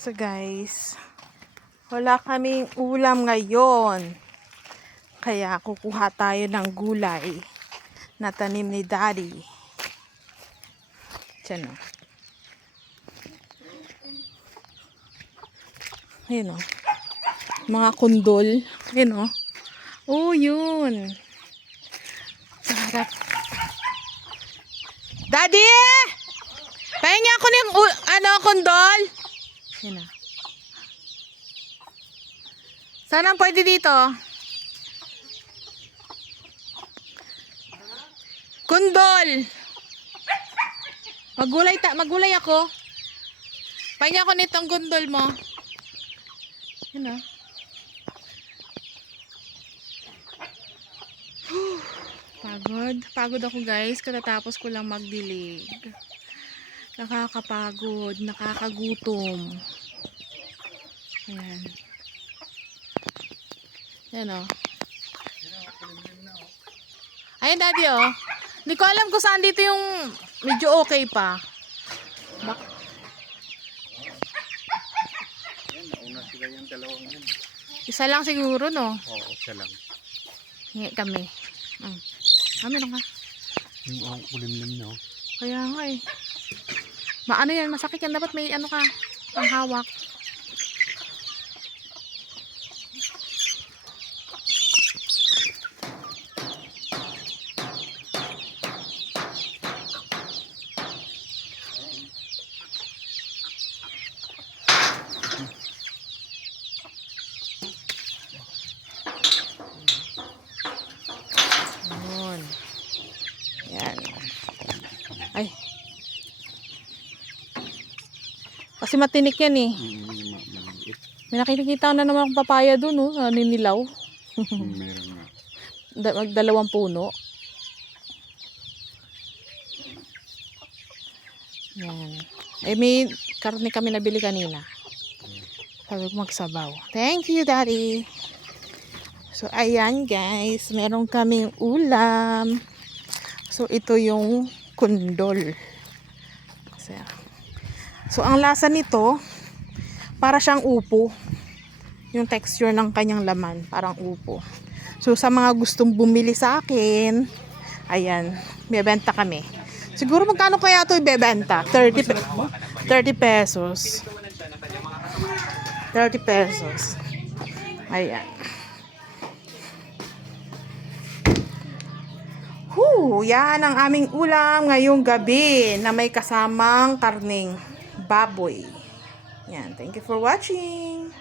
So guys, wala kaming ulam ngayon. Kaya kukuha tayo ng gulay na tanim ni Daddy. Diyan o. Ayun o. Mga kundol. Ayun o. Oh, yun. Sarap. Daddy! Pahingi ako ng kundol. Ayun o. Sana pwede dito. Kundol. Magulay ako. Pahingi ako nitong kundol mo. Yan o. Pagod ako guys. Katatapos ko lang magdilig. Nakakapagod. Nakakagutom. Ayan. Yan o. Ayun Daddy o. Hindi ko alam kung saan dito yung medyo okay pa. Yan, nauna sila yung dalawang yan. Isa lang siguro no. Oo, isa lang. Hingi kami. Meron ka. Yung ulimlim na. Kaya nga eh. Maano yan, masakit yan. Dapat may ano ka, pang hawak. Yun. Yan. Ay. Kasi matinik yan eh. May nakikita na naman akong papaya dun, oh, sa ninilaw. Meron nga. Magdalawang puno. Yan. Eh, may karne kami nabili kanina. Sabi ko magsabaw. Thank you, Daddy. So, ayan guys. Meron kaming ulam. So, ito yung kundol. So, ang lasa nito, para siyang upo. Yung texture ng kanyang laman, parang upo. So, sa mga gustong bumili sa akin, ayan, bebenta kami. Siguro magkano kaya ito ibebenta? 30 pesos. 30 pesos. Ayan. Yan ang aming ulam ngayong gabi na may kasamang karning baboy. Yan, thank you for watching.